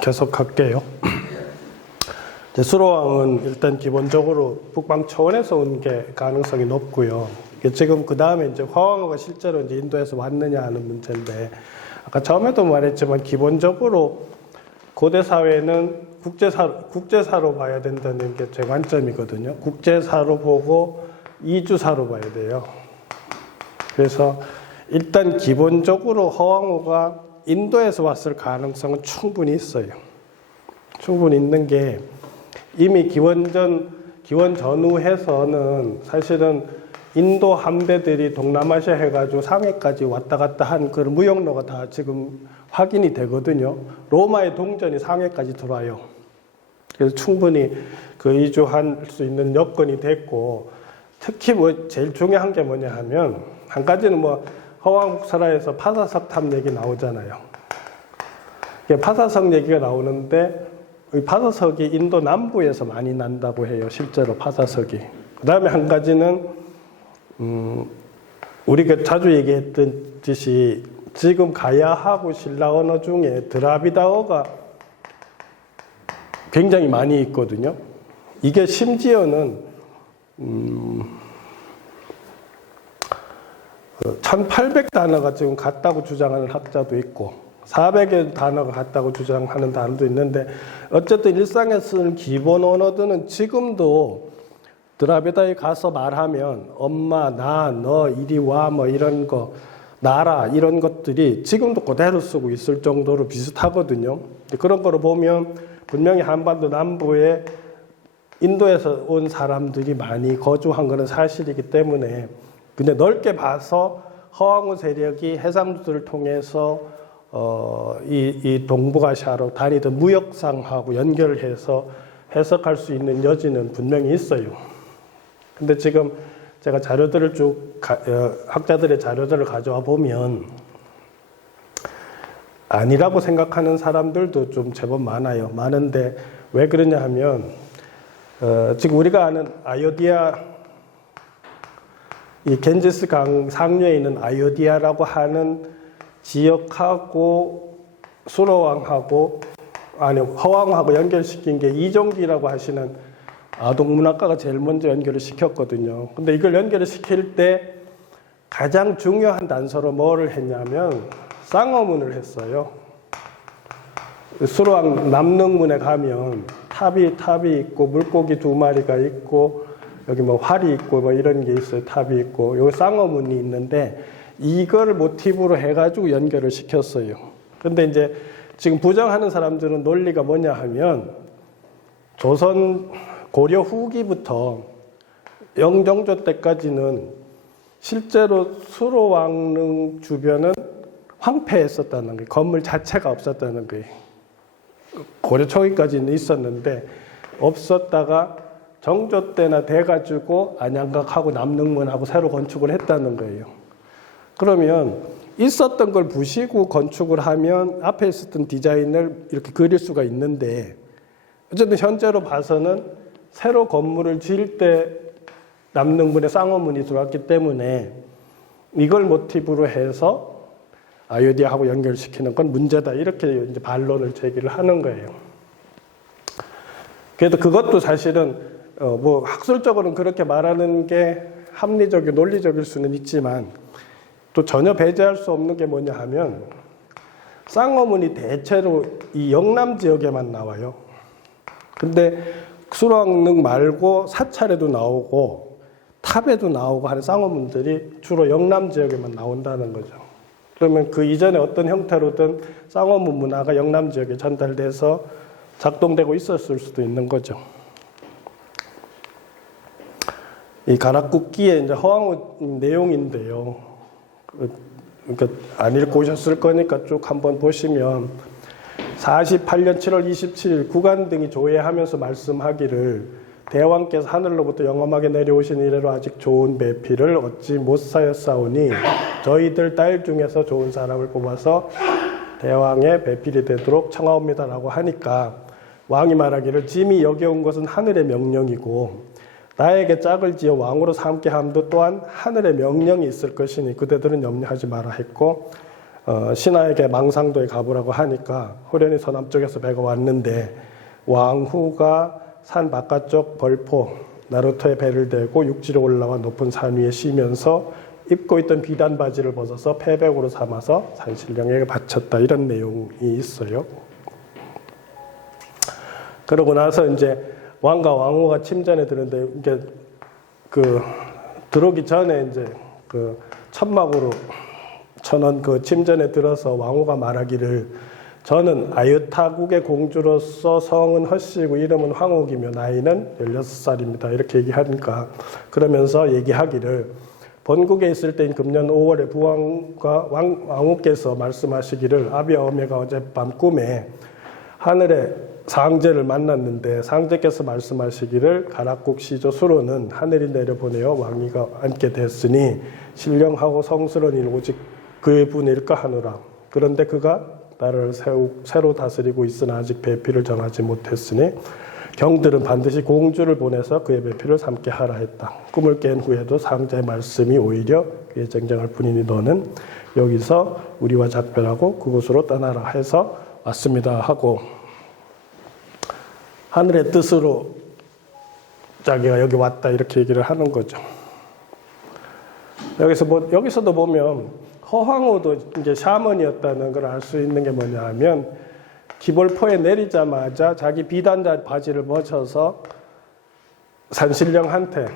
계속할게요. 수로왕은 일단 기본적으로 북방 초원에서 온 게 가능성이 높고요. 지금 그 다음에 이제 화왕호가 실제로 이제 인도에서 왔느냐 하는 문제인데, 아까 처음에도 말했지만 기본적으로 고대 사회는 국제사로 봐야 된다는 게 제 관점이거든요. 국제사로 보고 이주사로 봐야 돼요. 그래서 일단 기본적으로 화왕호가 인도에서 왔을 가능성은 충분히 있어요. 충분히 있는 게 이미 기원 전후해서는 사실은 인도 함대들이 동남아시아 해가지고 상해까지 왔다 갔다 한 그런 무역로가 다 지금 확인이 되거든요. 로마의 동전이 상해까지 들어와요. 그래서 충분히 그 이주할 수 있는 여건이 됐고, 특히 뭐 제일 중요한 게 뭐냐 하면, 한 가지는 뭐 화왕국설화에서 파사석탑 얘기 나오잖아요. 파사석 얘기가 나오는데 파사석이 인도 남부에서 많이 난다고 해요. 실제로 파사석이. 그 다음에 한 가지는 우리가 자주 얘기했던 듯이 지금 가야하고 신라 언어 중에 드라비다어가 굉장히 많이 있거든요. 이게 심지어는 1800단어가 지금 같다고 주장하는 학자도 있고 400의 단어가 같다고 주장하는 단어도 있는데, 어쨌든 일상에 쓰는 기본 언어들은 지금도 드라비다에 가서 말하면 엄마, 나, 너, 이리 와, 뭐 이런 거, 나라 이런 것들이 지금도 그대로 쓰고 있을 정도로 비슷하거든요. 그런 거를 보면 분명히 한반도 남부에 인도에서 온 사람들이 많이 거주한 것은 사실이기 때문에, 근데 넓게 봐서 화왕호 세력이 해상도들을 통해서 이 동북아시아로 다니던 무역상하고 연결을 해서 해석할 수 있는 여지는 분명히 있어요. 근데 지금 제가 자료들을 학자들의 자료들을 가져와 보면 아니라고 생각하는 사람들도 좀 제법 많은데 왜 그러냐 하면, 지금 우리가 아는 아요디아, 이 겐지스 강 상류에 있는 아요디아라고 하는 지역하고 수로왕하고 화왕하고 연결시킨 게 이종기라고 하시는 아동문학가가 제일 먼저 연결을 시켰거든요. 근데 이걸 연결을 시킬 때 가장 중요한 단서로 뭐를 했냐면 쌍어문을 했어요. 수로왕 남릉문에 가면 탑이 있고 물고기 2마리가 있고 여기 뭐 활이 있고 뭐 이런 게 있어요. 탑이 있고 여기 쌍어문이 있는데 이걸 모티브로 해가지고 연결을 시켰어요. 근데 이제 지금 부정하는 사람들은 논리가 뭐냐 하면 조선 고려 후기부터 영정조 때까지는 실제로 수로왕릉 주변은 황폐했었다는 거예요. 건물 자체가 없었다는 거예요. 고려 초기까지는 있었는데 없었다가 정조 때나 돼가지고 안양각하고 남릉문하고 새로 건축을 했다는 거예요. 그러면 있었던 걸 부시고 건축을 하면 앞에 있었던 디자인을 이렇게 그릴 수가 있는데, 어쨌든 현재로 봐서는 새로 건물을 지을 때 남릉문에 쌍어문이 들어왔기 때문에 이걸 모티브로 해서 아요디아하고 연결시키는 건 문제다, 이렇게 이제 반론을 제기를 하는 거예요. 그래도 그것도 사실은 뭐 학술적으로는 그렇게 말하는 게 합리적이고 논리적일 수는 있지만 또 전혀 배제할 수 없는 게 뭐냐 하면 쌍어문이 대체로 이 영남 지역에만 나와요. 근데 수로왕릉 말고 사찰에도 나오고 탑에도 나오고 하는 쌍어문들이 주로 영남 지역에만 나온다는 거죠. 그러면 그 이전에 어떤 형태로든 쌍어문 문화가 영남 지역에 전달돼서 작동되고 있었을 수도 있는 거죠. 이 가락국기의 이제 화왕호 내용인데요. 그러니까 안 읽고 오셨을 거니까 쭉 한번 보시면 48년 7월 27일 국안 등이 조회하면서 말씀하기를 대왕께서 하늘로부터 영험하게 내려오신 이래로 아직 좋은 배필을 얻지 못하였사오니 저희들 딸 중에서 좋은 사람을 뽑아서 대왕의 배필이 되도록 청하옵니다라고 하니까 왕이 말하기를 짐이 여기 온 것은 하늘의 명령이고 나에게 짝을 지어 왕으로 삼게 함도 또한 하늘의 명령이 있을 것이니 그대들은 염려하지 마라 했고, 신하에게 망상도에 가보라고 하니까 호련이 서남쪽에서 배가 왔는데 왕후가 산 바깥쪽 벌포 나루토의 배를 대고 육지로 올라와 높은 산 위에 쉬면서 입고 있던 비단 바지를 벗어서 패백으로 삼아서 산신령에게 바쳤다, 이런 내용이 있어요. 그러고 나서 이제 왕과 왕후가 침전에 드는데 이게 들어오기 전에 이제 천막으로 쳐놓은 침전에 들어서 왕후가 말하기를 저는 아유타국의 공주로서 성은 헛씨고 이름은 황옥이며 나이는 16살입니다. 이렇게 얘기하니까 그러면서 얘기하기를 본국에 있을 때인 금년 5월에 부왕과 왕후께서 말씀하시기를 아비아오메가 어젯밤 꿈에 하늘에 상제를 만났는데 상제께서 말씀하시기를 가락국 시조 수로는 하늘이 내려보내어 왕위가 앉게 됐으니 신령하고 성스러운 일 오직 그의 분일까 하노라. 그런데 그가 나라를 새로 다스리고 있으나 아직 배필을 정하지 못했으니 경들은 반드시 공주를 보내서 그의 배필을 삼게 하라 했다. 꿈을 깬 후에도 상제의 말씀이 오히려 그의 쟁쟁할 뿐이니 너는 여기서 우리와 작별하고 그곳으로 떠나라 해서 왔습니다 하고 하늘의 뜻으로 자기가 여기 왔다 이렇게 얘기를 하는 거죠. 여기서도 보면 허황후도 이제 샤먼이었다는 걸 알 수 있는 게 뭐냐 하면 기벌포에 내리자마자 자기 비단 바지를 벗어서 산신령한테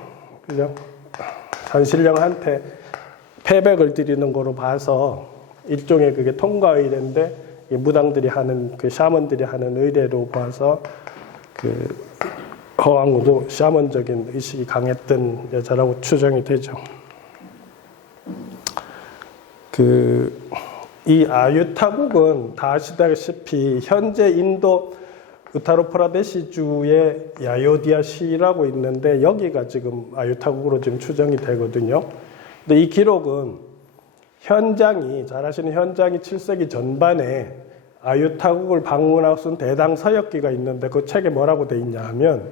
패백을 드리는 거로 봐서 일종의 그게 통과의례인데 무당들이 하는 샤먼들이 하는 의례로 봐서 허황후도 샤먼적인 의식이 강했던 여자라고 추정이 되죠. 이 아유타국은 다 아시다시피 현재 인도 우타르프라데시주의 야요디아시라고 있는데 여기가 지금 아유타국으로 지금 추정이 되거든요. 근데 이 기록은 잘 아시는 현장이 7세기 전반에 아유타국을 방문하고 쓴 대당 서역기가 있는데 그 책에 뭐라고 돼 있냐 하면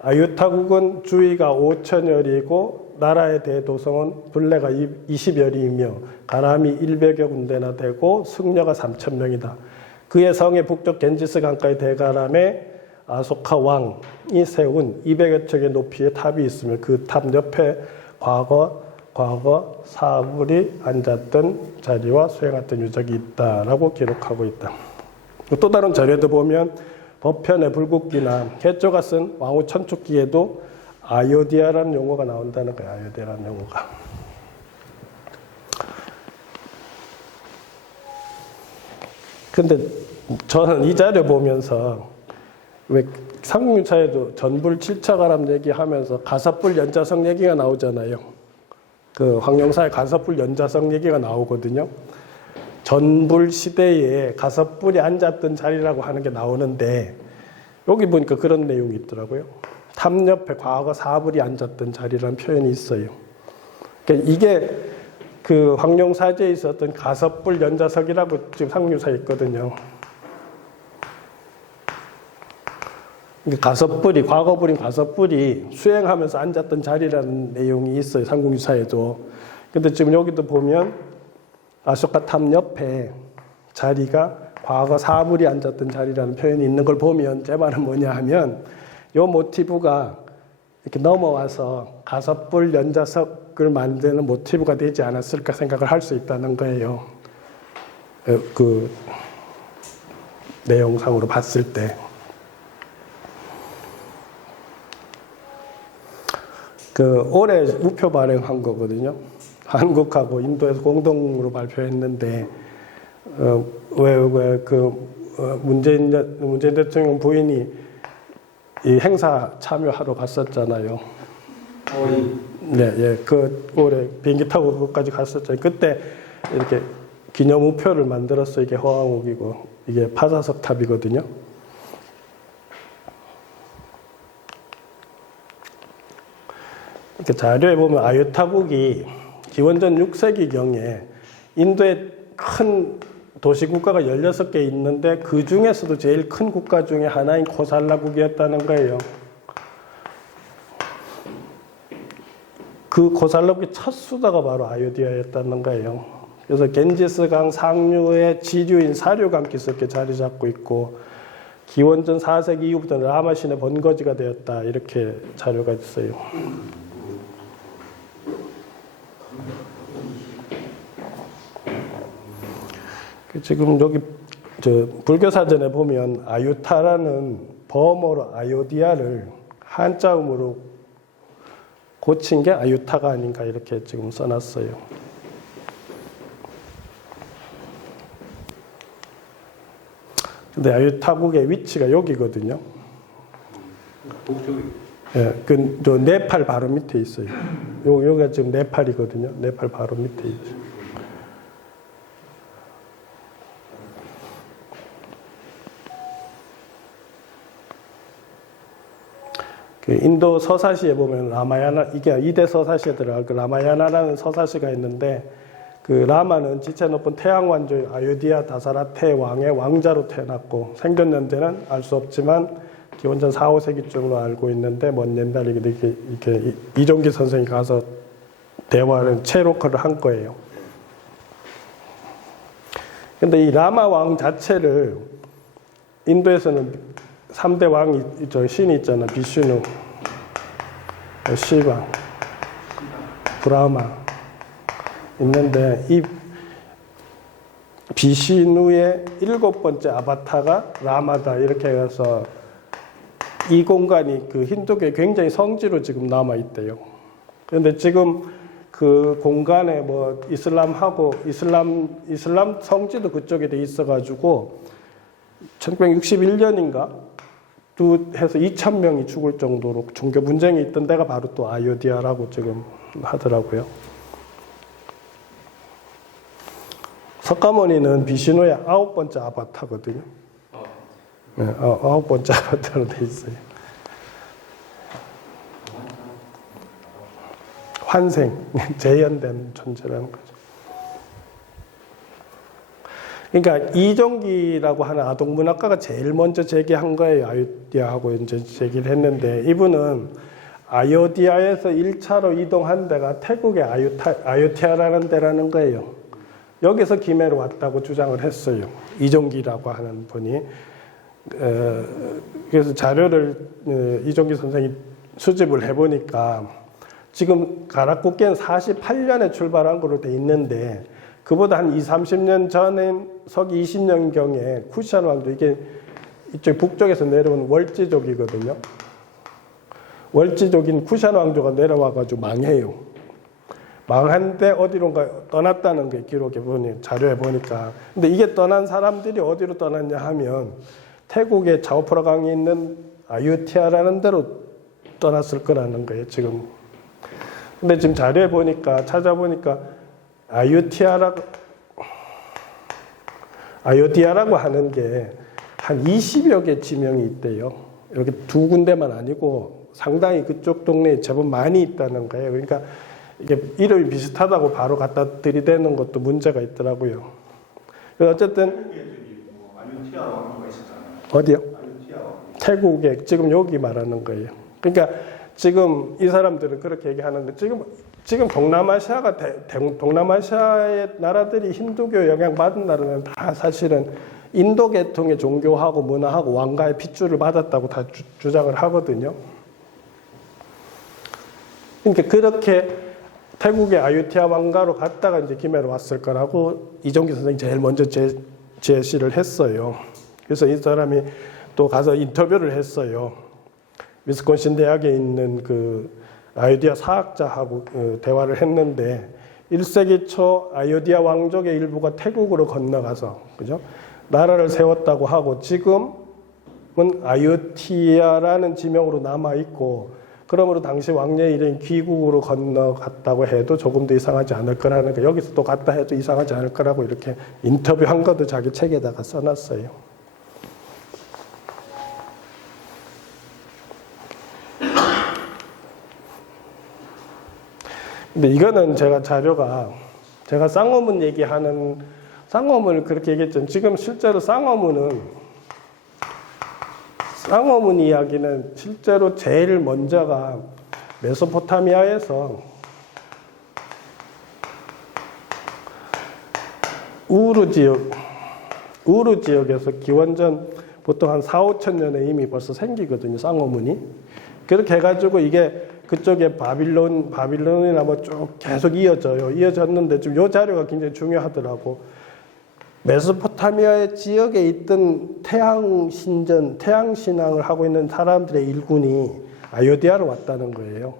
아유타국은 주위가 5천여리고 나라의 대도성은 둘레가 20여리이며 가람이 100여 군데나 되고 승려가 3,000명이다. 그의 성의 북쪽 겐지스 강가의 대가람에 아소카 왕이 세운 200여 척의 높이의 탑이 있으며 그 탑 옆에 과거 사불이 앉았던 자리와 수행했던 유적이 있다라고 기록하고 있다. 또 다른 자료도 보면 법편의 불국기나 해조가 쓴 왕후 천축기에도 아요디아라는 용어가 나온다는 거예요. 아요디아라는 용어가. 근데 저는 이 자료 보면서 왜 삼국유사에도 전불 7차가람 얘기하면서 가섭불 연자성 얘기가 나오잖아요. 황룡사의 가섭불 연자성 얘기가 나오거든요. 전불 시대에 가섭불이 앉았던 자리라고 하는 게 나오는데 여기 보니까 그런 내용이 있더라고요. 탑 옆에 과거 사불이 앉았던 자리라는 표현이 있어요. 그러니까 이게 황룡사제에 있었던 가섭불 연자석이라고 지금 삼국유사에 있거든요. 과거불인 가섭불이 수행하면서 앉았던 자리라는 내용이 있어요. 삼국유사에도. 근데 지금 여기도 보면 아쇼카 탑 옆에 자리가 과거 사불이 앉았던 자리라는 표현이 있는 걸 보면 제 말은 뭐냐 하면 이 모티브가 이렇게 넘어와서 가섭불 연자석을 만드는 모티브가 되지 않았을까 생각을 할 수 있다는 거예요. 그 내용상으로 봤을 때. 올해 우표 발행한 거거든요. 한국하고 인도에서 공동으로 발표했는데, 문재인 대통령 부인이 이 행사 참여하러 갔었잖아요. 네, 올해 비행기 타고 그것까지 갔었잖아요. 그때 이렇게 기념 우표를 만들었어. 이게 허황옥이고, 이게 파사석 탑이거든요. 이렇게 자료에 보면 아유타국이 기원전 6세기경에 인도에 큰 도시국가가 16개 있는데 그 중에서도 제일 큰 국가 중에 하나인 코살라국이었다는 거예요. 그 코살라국의 첫 수도가 바로 아유디아였다는 거예요. 그래서 겐지스강 상류의 지류인 사류강 깊숙이 자리 잡고 있고 기원전 4세기 이후부터 라마신의 번거지가 되었다 이렇게 자료가 있어요. 지금 여기 불교 사전에 보면 아유타라는 버머로 아요디아를 한자음으로 고친 게 아유타가 아닌가 이렇게 지금 써놨어요. 근데 아유타국의 위치가 여기거든요. 예, 그 네팔 바로 밑에 있어요. 여기가 지금 네팔이거든요. 네팔 바로 밑에 있죠. 그 인도 서사시에 보면 라마야나 이게 이대 서사시에 들어갈 그 라마야나라는 서사시가 있는데 그 라마는 지체 높은 태양 왕조 아유디아 다사라테 왕의 왕자로 태어났고 생전 연대는 알 수 없지만 기원전 4, 5세기쯤으로 알고 있는데 먼 옛날에 이렇게 이종기 선생이 가서 대화를 체록화를 한 거예요. 근데 이 라마 왕 자체를 인도에서는 3대 왕이 신이 있잖아. 비슈누, 시바, 브라마 있는데 이 비시누의 7번째 아바타가 라마다 이렇게 해서 이 공간이 그 힌두교의 굉장히 성지로 지금 남아 있대요. 그런데 지금 그 공간에 뭐 이슬람하고 이슬람 성지도 그쪽에 돼 있어가지고 1961년인가 또 해서 2,000명이 죽을 정도로 종교 분쟁이 있던 데가 바로 또 아요디아라고 지금 하더라고요. 석가모니는 비시노의 9번째 아바타거든요. 네, 9번째 아바타로 돼 있어요. 환생, 재현된 존재라는 거죠. 그러니까 이종기라고 하는 아동문학가가 제일 먼저 제기한 거예요. 아요디아하고 이제 제기를 했는데 이분은 아요디아에서 1차로 이동한 데가 태국의 아유타야라는 데라는 거예요. 여기서 김해로 왔다고 주장을 했어요. 이종기라고 하는 분이. 그래서 자료를 이종기 선생이 수집을 해보니까 지금 가라쿠께는 48년에 출발한 걸로 돼 있는데 그보다 한 20, 30년 전인 서기 20년경에 쿠시안 왕조, 이게 이쪽 북쪽에서 내려온 월지족이거든요. 월지족인 쿠시안 왕조가 내려와가지고 망해요. 망한데 어디론가 떠났다는 게 기록에 보니, 자료에 보니까. 근데 이게 떠난 사람들이 어디로 떠났냐 하면 태국의 자오프라 강이 있는 아유티아라는 데로 떠났을 거라는 거예요, 지금. 근데 지금 자료에 보니까, 찾아보니까 아요디아라고 하는 게 한 20여 개 지명이 있대요. 이렇게 두 군데만 아니고 상당히 그쪽 동네에 제법 많이 있다는 거예요. 그러니까 이게 이름이 비슷하다고 바로 갖다 들이대는 것도 문제가 있더라고요. 어쨌든 어디요? 태국에 지금 여기 말하는 거예요. 그러니까 지금 이 사람들은 그렇게 얘기하는데 지금 동남아시아가 동남아시아의 나라들이 힌두교 영향 받은 나라는 다 사실은 인도 계통의 종교하고 문화하고 왕가의 핏줄을 받았다고 다 주장을 하거든요. 그러니까 그렇게 태국의 아유티아 왕가로 갔다가 이제 김해로 왔을 거라고 이종기 선생이 제일 먼저 제시를 했어요. 그래서 이 사람이 또 가서 인터뷰를 했어요. 위스콘신 대학에 있는 그 아요디아 사학자하고 대화를 했는데 1세기 초 아요디아 왕족의 일부가 태국으로 건너가서 그죠? 나라를 세웠다고 하고 지금은 아유티아라는 지명으로 남아 있고 그러므로 당시 왕녀의 이름이 귀국으로 건너갔다고 해도 조금 더 이상하지 않을 거라는 거. 여기서 또 갔다 해도 이상하지 않을 거라고 이렇게 인터뷰한 것도 자기 책에다가 써놨어요. 근데 이거는 제가 쌍어문 얘기하는 쌍어문을 그렇게 얘기했죠. 지금 실제로 쌍어문 이야기는 실제로 제일 먼저가 메소포타미아에서 우루 지역에서 기원전 보통 한 4, 5천 년에 이미 벌써 생기거든요. 쌍어문이. 그렇게 해가지고 이게 그쪽에 바빌론이나 뭐 쭉 계속 이어져요. 이어졌는데 좀 요 자료가 굉장히 중요하더라고. 메소포타미아의 지역에 있던 태양 신앙을 하고 있는 사람들의 일군이 아요디아로 왔다는 거예요.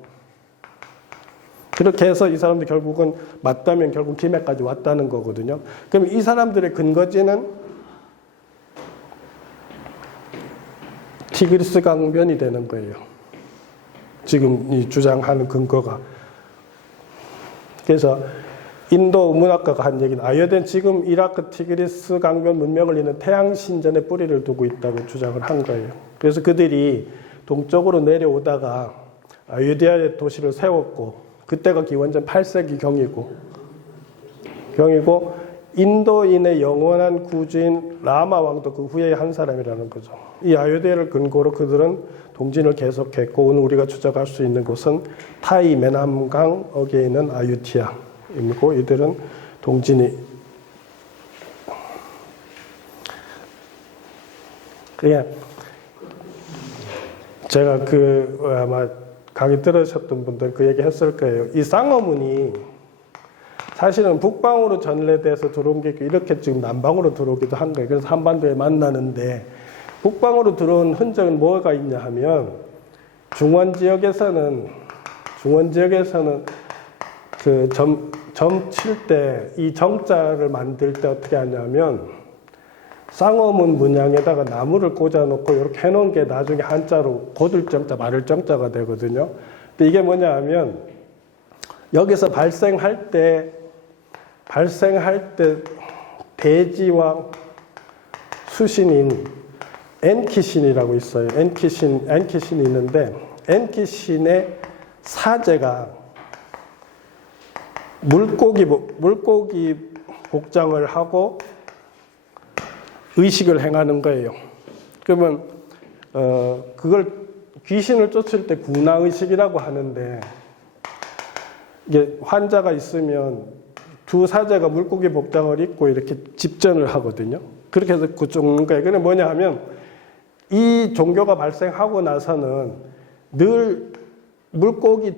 그렇게 해서 이 사람들이 결국은 맞다면 결국 김해까지 왔다는 거거든요. 그럼 이 사람들의 근거지는 티그리스 강변이 되는 거예요. 지금 이 주장하는 근거가. 그래서 인도 문학가가 한 얘기는 아요디아는 지금 이라크 티그리스 강변 문명을 잇는 태양 신전에 뿌리를 두고 있다고 주장을 한 거예요. 그래서 그들이 동쪽으로 내려오다가 아요디아의 도시를 세웠고 그때가 기원전 8세기 경이고 인도인의 영원한 구주인 라마 왕도 그 후에 한 사람이라는 거죠. 이 아요디아를 근거로 그들은 동진을 계속했고 오늘 우리가 추적할 수 있는 곳은 타이 메남강 어귀에 있는 아유티아이고 이들은 동진이 그냥 제가 아마 강의 들으셨던 분들 그 얘기 했을 거예요. 이 쌍어문이 사실은 북방으로 전래돼서 들어온 게 이렇게 지금 남방으로 들어오기도 한 거예요. 그래서 한반도에 만나는데 북방으로 들어온 흔적은 뭐가 있냐 하면 중원 지역에서는 그 점 칠 때 이 정자를 만들 때 어떻게 하냐면 쌍어문 문양에다가 나무를 꽂아놓고 이렇게 해놓은 게 나중에 한자로 고들 정자, 말을 정자가 되거든요. 근데 이게 뭐냐 하면 여기서 발생할 때 대지와 수신인 엔키신이라고 있어요. 엔키신이 있는데 엔키신의 사제가 물고기 복장을 하고 의식을 행하는 거예요. 그러면 그걸 귀신을 쫓을 때 군화의식이라고 하는데 이게 환자가 있으면 두 사제가 물고기 복장을 입고 이렇게 집전을 하거든요. 그렇게 해서 쫓는 거예요. 그게 뭐냐 하면 이 종교가 발생하고 나서는 늘 물고기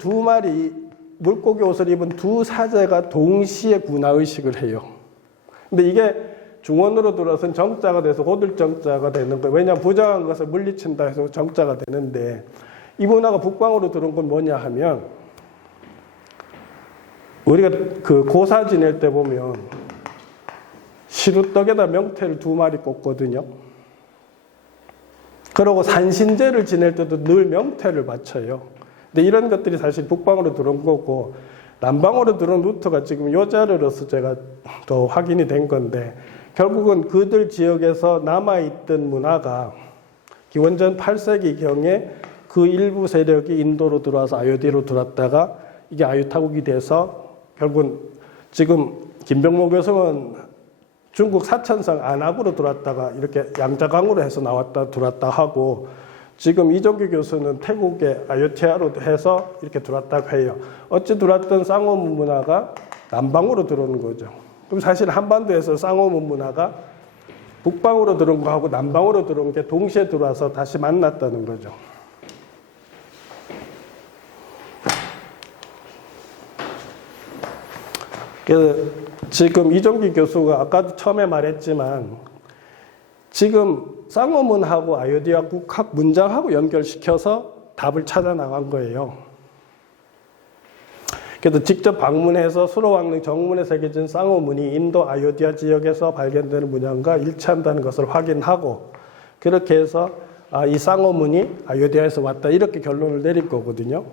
옷을 입은 두 사제가 동시에 군화의식을 해요. 근데 이게 중원으로 들어서는 정자가 돼서 고들정자가 되는 거예요. 왜냐하면 부정한 것을 물리친다 해서 정자가 되는데 이 문화가 북방으로 들어온 건 뭐냐 하면 우리가 그 고사 지낼 때 보면 시루떡에다 명태를 2마리 꽂거든요. 그러고 산신제를 지낼 때도 늘 명태를 바쳐요. 근데 이런 것들이 사실 북방으로 들어온 거고 남방으로 들어온 루트가 지금 요 자료로서 제가 더 확인이 된 건데 결국은 그들 지역에서 남아있던 문화가 기원전 8세기경에 그 일부 세력이 인도로 들어와서 아요디로 들어왔다가 이게 아유타국이 돼서 결국은 지금 김병모 교수는 중국 사천성 안악으로 들어왔다가 이렇게 양자강으로 해서 들어왔다 하고 지금 이종규 교수는 태국의 아유티아로 해서 이렇게 들어왔다고 해요. 어찌 들어왔던 쌍어문 문화가 남방으로 들어오는 거죠. 그럼 사실 한반도에서 쌍어문 문화가 북방으로 들어온 거하고 남방으로 들어온 게 동시에 들어와서 다시 만났다는 거죠. 그래서 지금 이종기 교수가 아까도 처음에 말했지만 지금 쌍어문하고 아요디아 국학 문장하고 연결시켜서 답을 찾아 나간 거예요. 그래서 직접 방문해서 수로왕릉 정문에 새겨진 쌍어문이 인도 아요디아 지역에서 발견되는 문양과 일치한다는 것을 확인하고 그렇게 해서 이 쌍어문이 아요디아에서 왔다 이렇게 결론을 내릴 거거든요.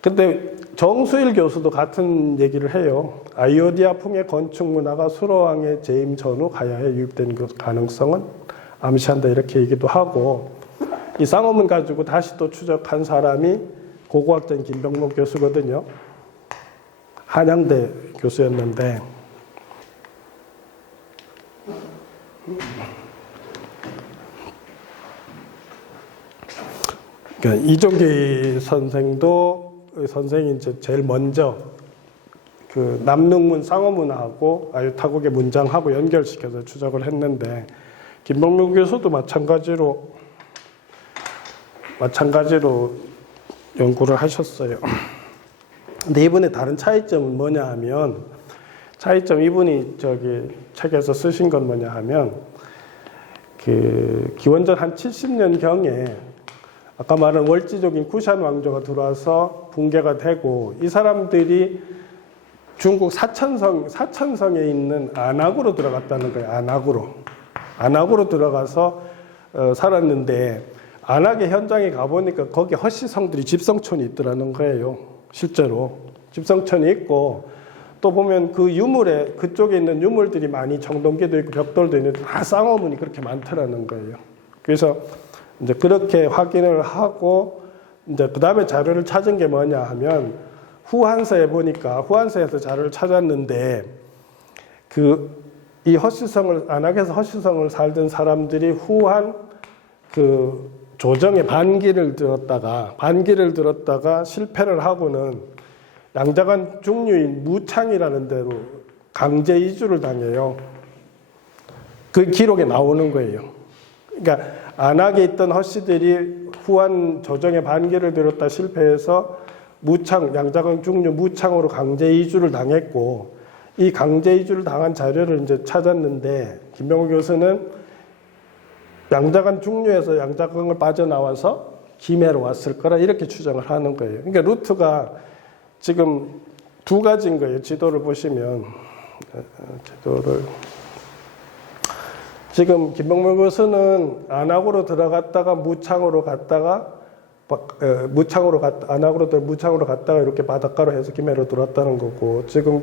근데 정수일 교수도 같은 얘기를 해요. 아요디아풍의 건축 문화가 수로왕의 재임 전후 가야에 유입된 가능성은 암시한다 이렇게 얘기도 하고 이 쌍어문 가지고 다시 또 추적한 사람이 고고학자인 김병모 교수거든요. 한양대 교수였는데 그러니까 이종기 선생이 이제 제일 먼저 그 남릉문 쌍어문하고 아유타국의 문장하고 연결시켜서 추적을 했는데 김병문 교수도 마찬가지로 연구를 하셨어요. 근데 이번에 다른 차이점은 뭐냐 하면 이분이 저기 책에서 쓰신 건 뭐냐 하면 그 기원전 한 70년 경에 아까 말한 월지족인 쿠샨 왕조가 들어와서 붕괴가 되고 이 사람들이 중국 사천성에 있는 안악으로 들어갔다는 거예요. 안악으로 들어가서 살았는데 안악의 현장에 가보니까 거기 허씨성들이 집성촌이 있더라는 거예요. 실제로 집성촌이 있고 또 보면 그 유물에 그쪽에 있는 유물들이 많이 청동기도 있고 벽돌도 있는데 다 쌍어문이 그렇게 많더라는 거예요. 그래서 이제 그렇게 확인을 하고 이제 그 다음에 자료를 찾은 게 뭐냐 하면 후한서에 보니까 후한서에서 자료를 찾았는데 이 허씨성을 안악에서 허씨성을 살던 사람들이 후한 그 조정의 반기를 들었다가 실패를 하고는 양자간 중류인 무창이라는 데로 강제 이주를 당해요. 그 기록에 나오는 거예요. 그러니까 안악에 있던 허씨들이 후한 조정의 반기를 들었다 실패해서 양자강 중류 무창으로 강제 이주를 당했고 이 강제 이주를 당한 자료를 이제 찾았는데 김병호 교수는 양자강 중류에서 양자강을 빠져나와서 김해로 왔을 거라 이렇게 추정을 하는 거예요. 그러니까 루트가 지금 두 가지인 거예요. 지도를 보시면 지금 김병문 교수는 안악으로 들어갔다가 무창으로 갔다가 무창으로 갔다가 이렇게 바닷가로 해서 김해로 들어왔다는 거고 지금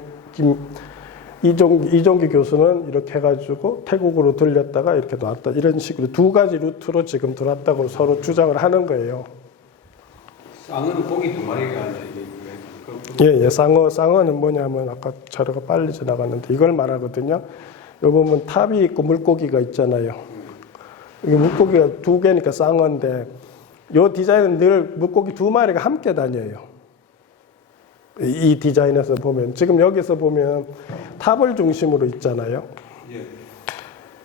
이종기 교수는 이렇게 해가지고 태국으로 들렸다가 이렇게 나왔다 이런 식으로 두 가지 루트로 지금 들어왔다고 서로 주장을 하는 거예요. 쌍어는 고기 두 마리가 예, 쌍어는 뭐냐면 아까 자료가 빨리 지나갔는데 이걸 말하거든요. 여기 보면 탑이 있고 물고기가 있잖아요. 이게 물고기가 두 개니까 쌍어인데 이 디자인은 늘 물고기 두 마리가 함께 다녀요. 이 디자인에서 보면 지금 여기서 보면 탑을 중심으로 있잖아요.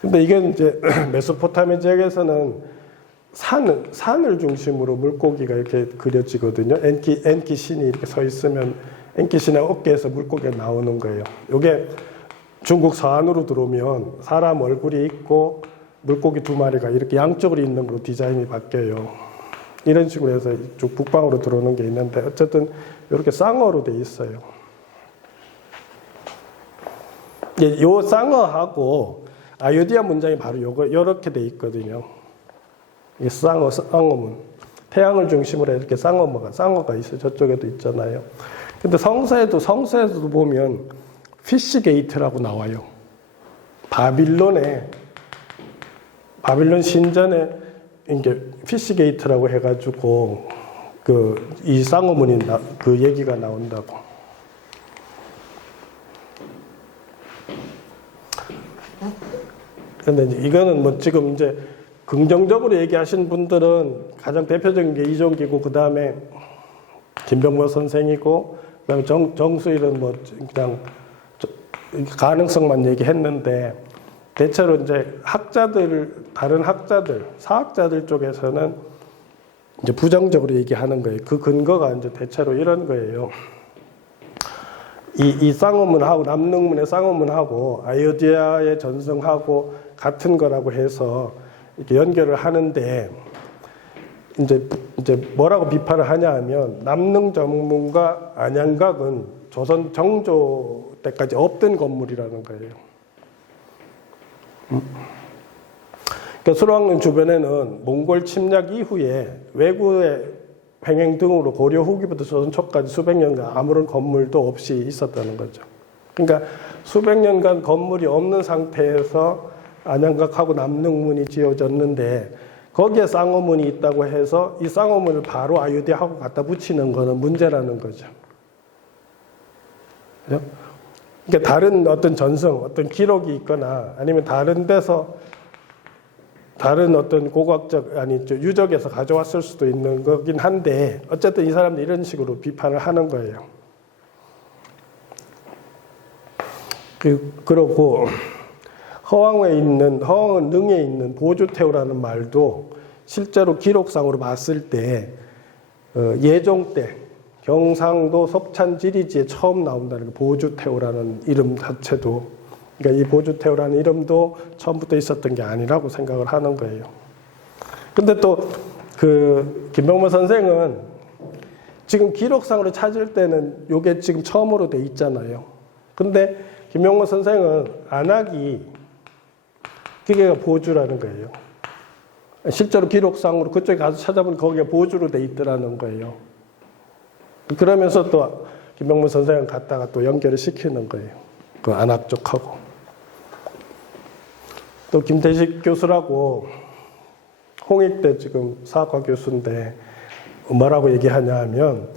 근데 이게 이제 메소포타미아 지역에서는 산을 중심으로 물고기가 이렇게 그려지거든요. 엔키 신이 이렇게 서 있으면 엔키 신의 어깨에서 물고기가 나오는 거예요. 이게 중국 서안으로 들어오면 사람 얼굴이 있고 물고기 두 마리가 이렇게 양쪽으로 있는 걸로 디자인이 바뀌어요. 이런 식으로 해서 이쪽 북방으로 들어오는 게 있는데 어쨌든 이렇게 쌍어로 돼 있어요. 이 쌍어하고 아유디아 문장이 바로 이렇게 돼 있거든요. 이 쌍어문. 태양을 중심으로 이렇게 쌍어가 있어요. 저쪽에도 있잖아요. 근데 성서에도 보면 피시 게이트라고 나와요. 바빌론 신전에 이게 피시 게이트라고 해가지고 이 쌍어문이 그 얘기가 나온다고. 근데 이거는 뭐 지금 이제 긍정적으로 얘기하신 분들은 가장 대표적인 게 이종기고 그 다음에 김병모 선생이고 그다음에 정수일은 뭐 그냥 가능성만 얘기했는데 대체로 이제 다른 학자들, 사학자들 쪽에서는 이제 부정적으로 얘기하는 거예요. 그 근거가 이제 대체로 이런 거예요. 이 쌍어문하고 남릉문의 쌍어문하고 아유디아의 전승하고 같은 거라고 해서 이렇게 연결을 하는데 이제 뭐라고 비판을 하냐 하면 남릉 정문과 안양각은 조선 정조 때까지 없던 건물이라는 거예요. 그러니까 수로왕릉 주변에는 몽골 침략 이후에 외구의 횡행 등으로 고려 후기부터 조선 초까지 수백 년간 아무런 건물도 없이 있었다는 거죠. 그러니까 수백 년간 건물이 없는 상태에서 안양각하고 남릉문이 지어졌는데 거기에 쌍어문이 있다고 해서 이 쌍어문을 바로 아유디하고 갖다 붙이는 거는 문제라는 거죠. 그죠? 그러니까 다른 어떤 전성, 어떤 기록이 있거나 아니면 다른 데서 다른 어떤 유적에서 가져왔을 수도 있는 거긴 한데 어쨌든 이 사람들이 이런 식으로 비판을 하는 거예요. 그러고 허황은 능에 있는 보주태우라는 말도 실제로 기록상으로 봤을 때 예종 때 경상도 속찬 지리지에 처음 나온다는 거, 보주태우라는 이름 자체도, 그러니까 이 보주태우라는 이름도 처음부터 있었던 게 아니라고 생각을 하는 거예요. 근데 또 김병모 선생은 지금 기록상으로 찾을 때는 요게 지금 처음으로 돼 있잖아요. 근데 김병모 선생은 안악이 그게 보주라는 거예요. 실제로 기록상으로 그쪽에 가서 찾아보면 거기가 보주로 돼 있더라는 거예요. 그러면서 또 김병모 선생은 갖다가 또 연결을 시키는 거예요. 그 안악 쪽하고. 또 김태식 교수라고 홍익대 지금 사학과 교수인데 뭐라고 얘기하냐 하면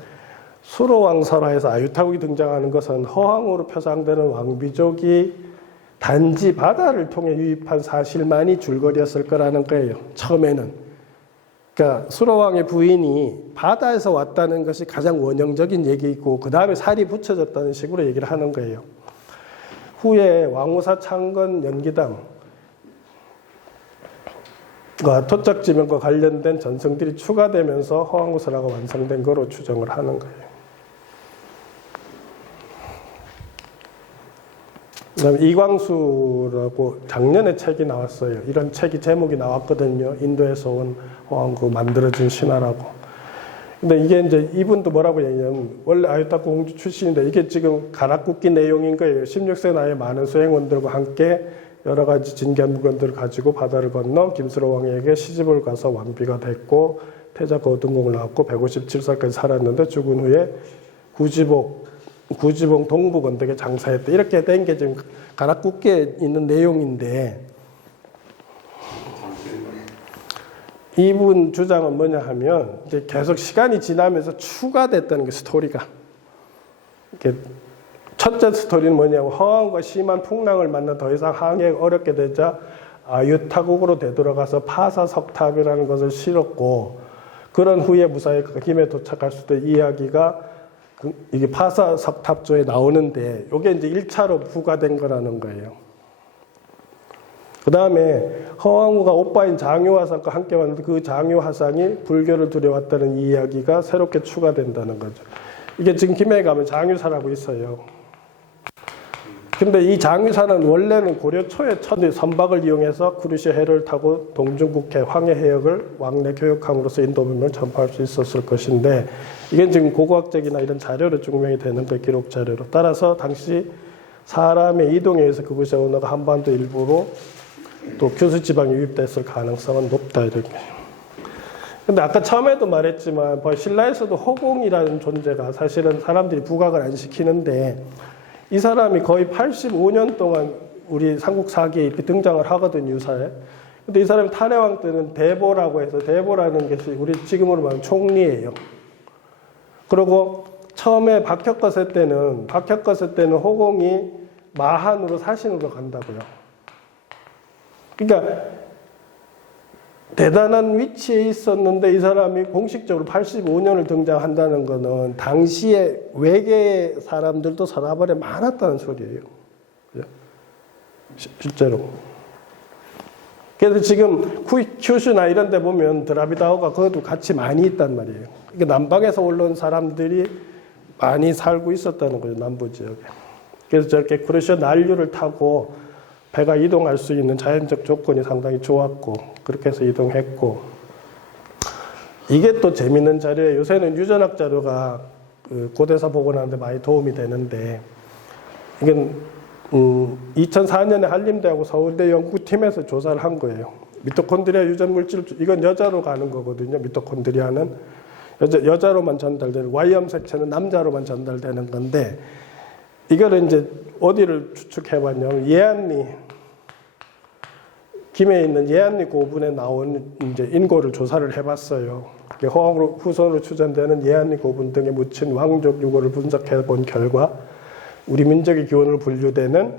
수로왕설화에서 아유타국이 등장하는 것은 허황으로 표상되는 왕비족이 단지 바다를 통해 유입한 사실만이 줄거리였을 거라는 거예요. 처음에는. 그러니까 수로왕의 부인이 바다에서 왔다는 것이 가장 원형적인 얘기이고 그 다음에 살이 붙여졌다는 식으로 얘기를 하는 거예요. 후에 왕우사 창건 연기담과 토착지명과 관련된 전성들이 추가되면서 허황우사라가 완성된 거로 추정을 하는 거예요. 그다음에 이광수라고 작년에 책이 나왔어요. 이런 책이 제목이 나왔거든요. 인도에서 온 허황구 만들어진 신화라고. 근데 이게 이제 이분도 뭐라고 얘기하냐면 원래 아유타 공주 출신인데 이게 지금 가락국기 내용인 거예요. 16세 나이에 많은 수행원들과 함께 여러 가지 진귀한 물건들을 가지고 바다를 건너 김수로 왕에게 시집을 가서 왕비가 됐고 태자 거둔공을 낳았고 157살까지 살았는데 죽은 후에 구지봉 동북 언덕에 장사했다. 이렇게 된 게 지금 가락국기에 있는 내용인데 이분 주장은 뭐냐 하면 이제 계속 시간이 지나면서 추가됐다는 게 스토리가. 첫째 스토리는 뭐냐면 허황과 심한 풍랑을 만나 더 이상 항해가 어렵게 되자 아유타국으로 되돌아가서 파사석탑이라는 것을 실었고 그런 후에 무사히 김에 도착할 수도 이야기가 이게 파사석탑조에 나오는데 이게 이제 1차로 부과된 거라는 거예요. 그 다음에 허황우가 오빠인 장유화상과 함께 왔는데 그 장유화상이 불교를 들여왔다는 이야기가 새롭게 추가된다는 거죠. 이게 지금 김해에 가면 장유사라고 있어요. 근데 이 장유사는 원래는 고려 초에 천리 선박을 이용해서 쿠르시 해를 타고 동중국해 황해 해역을 왕래 교역함으로써 인도 문명을 전파할 수 있었을 것인데 이게 지금 고고학적이나 이런 자료로 증명이 되는 거 기록 자료로. 따라서 당시 사람의 이동에 의해서 그곳의 언어가 한반도 일부로 또 교수 지방에 유입됐을 가능성은 높다 이렇게. 근데 아까 처음에도 말했지만 신라에서도 허공이라는 존재가 사실은 사람들이 부각을 안 시키는데 이 사람이 거의 85년 동안 우리 삼국 사기에 등장을 하거든요, 유사에. 근데 이 사람이 탈해왕 때는 대보라고 해서 대보라는 것이 우리 지금으로 말하면 총리예요. 그리고 처음에 박혁거세 때는 허공이 마한으로 사신으로 간다고요. 그러니까 대단한 위치에 있었는데 이 사람이 공식적으로 85년을 등장한다는 것은 당시에 외계 사람들도 서다벌에 많았다는 소리예요. 실제로. 그래서 지금 큐슈나 이런 데 보면 드라비다오가 그것도 같이 많이 있단 말이에요. 그러니까 남방에서 올라온 사람들이 많이 살고 있었다는 거죠, 남부 지역에. 그래서 저렇게 크루셔 난류를 타고 배가 이동할 수 있는 자연적 조건이 상당히 좋았고 그렇게 해서 이동했고 이게 또 재밌는 자료예요. 요새는 유전학 자료가 고대사 복원하는데 많이 도움이 되는데 이건 2004년에 한림대하고 서울대 연구팀에서 조사를 한 거예요. 미토콘드리아 유전 물질 이건 여자로 가는 거거든요. 미토콘드리아는 여자로만 전달되는 Y염 색체는 남자로만 전달되는 건데 이거를 이제 어디를 추측해봤냐면 예안리 김해에 있는 예안리 고분에 나온 이제 인고를 조사를 해봤어요. 허황 후손으로 추정되는 예안리 고분 등에 묻힌 왕족 유고를 분석해본 결과 우리 민족의 기원으로 분류되는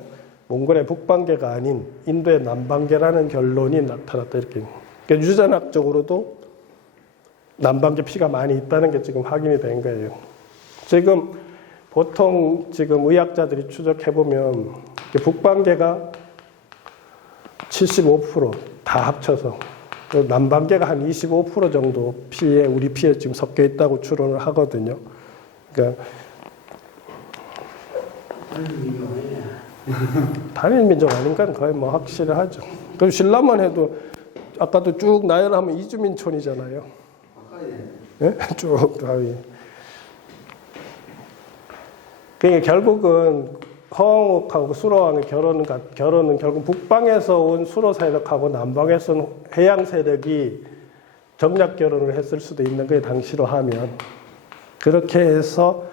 몽골의 북방계가 아닌 인도의 남방계라는 결론이 나타났다 이렇게. 그러니까 유전학적으로도 남방계 피가 많이 있다는 게 지금 확인이 된 거예요. 지금 보통 지금 의학자들이 추적해보면 북방계가 75%다 합쳐서 남방계가 한 25% 정도 피에 우리 피에 지금 섞여 있다고 추론을 하거든요. 그러니까 단일 민족 아닌가 거의 뭐 확실하죠. 그럼 신라만 해도 아까도 쭉 나열하면 이주민촌이잖아요. 네? 쭉 다위. 그러니까 결국은 허왕옥하고 수로왕의 결혼은 결국 북방에서 온 수로 세력하고 남방에서 온 해양 세력이 정략 결혼을 했을 수도 있는 거예요. 당시로 하면. 그렇게 해서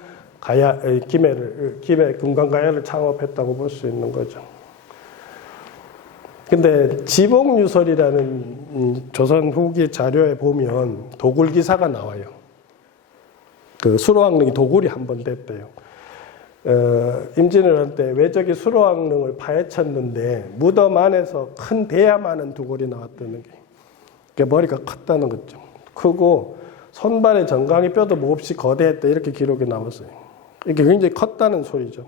김해 금강가야를 창업했다고 볼 수 있는 거죠. 근데 지복유설이라는 조선 후기 자료에 보면 도굴 기사가 나와요. 그 수로왕릉이 도굴이 한 번 됐대요. 임진왜란 때 외적이 수로왕릉을 파헤쳤는데 무덤 안에서 큰 대야만한 두골이 나왔다는 게, 그러니까 머리가 컸다는 거죠. 크고 손발의 정강이 뼈도 몹시 거대했다 이렇게 기록이 나왔어요. 이게 굉장히 컸다는 소리죠.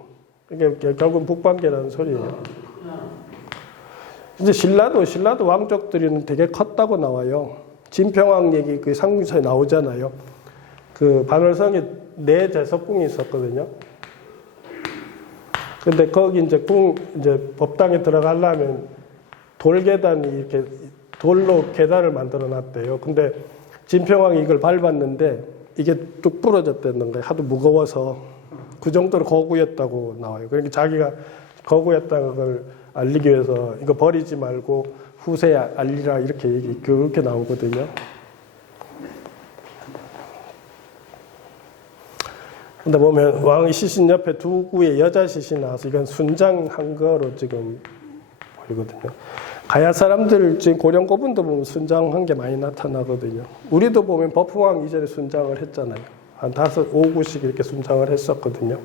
이게 결국 북방계라는 소리예요. 이제 신라도 왕족들은 되게 컸다고 나와요. 진평왕 얘기 그 상징서에 나오잖아요. 그 반월성에 4제석궁이 있었거든요. 근데 거기 이제 법당에 들어가려면 돌계단이 이렇게 돌로 계단을 만들어 놨대요. 근데 진평왕이 이걸 밟았는데 이게 뚝 부러졌다는 거예요. 하도 무거워서 그 정도로 거구였다고 나와요. 그러니까 자기가 거구였다는 걸 알리기 위해서 이거 버리지 말고 후세에 알리라 이렇게 그렇게 나오거든요. 근데 보면 왕의 시신 옆에 두 구의 여자 시신이 나와서 이건 순장한 거로 지금 보이거든요. 가야 사람들 지금 고령고분도 보면 순장한 게 많이 나타나거든요. 우리도 보면 버프왕 이전에 순장을 했잖아요. 한 5구씩 이렇게 순장을 했었거든요.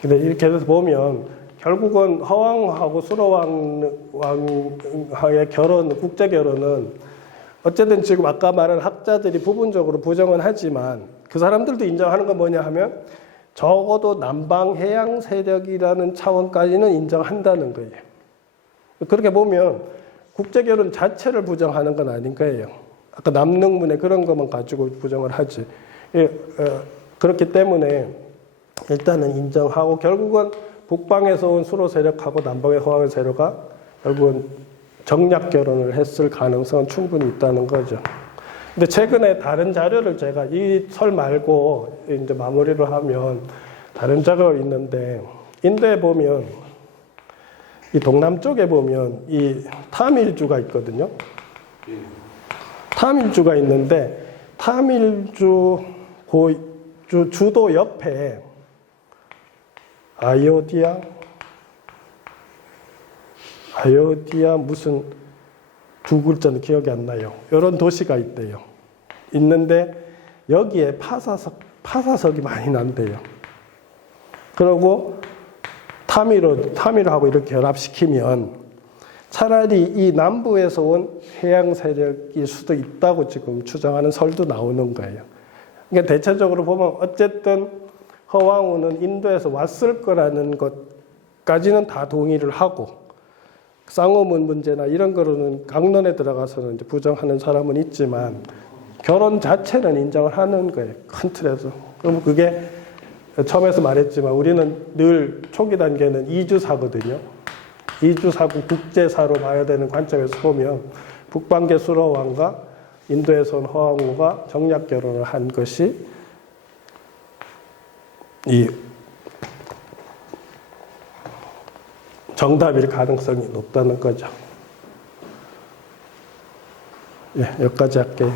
근데 이렇게 해서 보면 결국은 허왕하고 수로왕의 국제 결혼은 어쨌든 지금 아까 말한 학자들이 부분적으로 부정은 하지만 그 사람들도 인정하는 건 뭐냐 하면 적어도 남방 해양 세력이라는 차원까지는 인정한다는 거예요. 그렇게 보면 국제 결혼 자체를 부정하는 건 아닌 거예요. 아까 남릉문에 그런 것만 가지고 부정을 하지. 그렇기 때문에 일단은 인정하고 결국은 북방에서 온 수로 세력하고 남방의 허왕 세력가 결국은 정략 결혼을 했을 가능성은 충분히 있다는 거죠. 근데 최근에 다른 자료를 제가 이 설 말고 이제 마무리를 하면 다른 자료가 있는데 인도에 보면 이 동남쪽에 보면 이 타밀주가 있거든요. 타밀주가 있는데 타밀주 주도 옆에 아요디아 무슨 두 글자는 기억이 안 나요. 이런 도시가 있대요. 있는데 여기에 파사석이 많이 난대요. 그리고 타밀하고 이렇게 결합시키면 차라리 이 남부에서 온 해양 세력일 수도 있다고 지금 추정하는 설도 나오는 거예요. 그러니까 대체적으로 보면 어쨌든 허왕우는 인도에서 왔을 거라는 것까지는 다 동의를 하고 쌍어문 문제나 이런 거로는 강론에 들어가서는 이제 부정하는 사람은 있지만 결혼 자체는 인정을 하는 거예요. 큰 틀에서. 그럼 그게 처음에서 말했지만 우리는 늘 초기 단계는 이주사거든요. 이주사고 국제사로 봐야 되는 관점에서 보면 북방계 수로왕과 인도에서 온 허왕우가 정략 결혼을 한 것이 이 정답일 가능성이 높다는 거죠. 예, 여기까지 할게요.